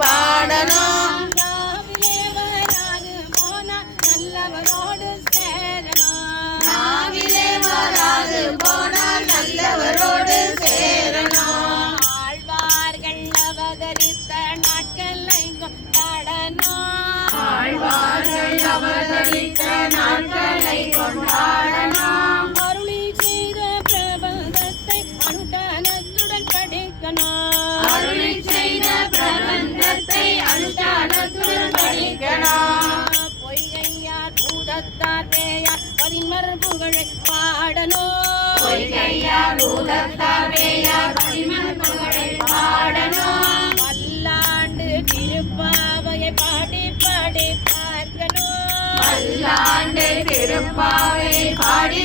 பாடணும். நாவிலே வராது போனால் நல்லவரோடு சேரணும். ஆழ்வார்கள் அவதரித்த நாட்களை கொண்டாடணும். ஆழ்வார்கள் அவதரித்த நாட்களை கொண்டாடணும். அருளி செய்த பிரபந்தத்தை அனுஷ்டானத்துடன் படிக்கணும். அருளி செய்த பிரபந்தத்தை அனுஷ்டானத்துடன் படிக்கணும். பொய்கையார் பூதத்தார் பேயார் பதின்மர் புகழை பாடணும். பொய்கையார் பூதத்தார் பேயார் பதின்மர் புகழை பாடணும். பல்லாண்டு திருப்பாவையை பாடி பாடி பார்க்கணும். பல்லாண்டு திருப்பாவை பாடி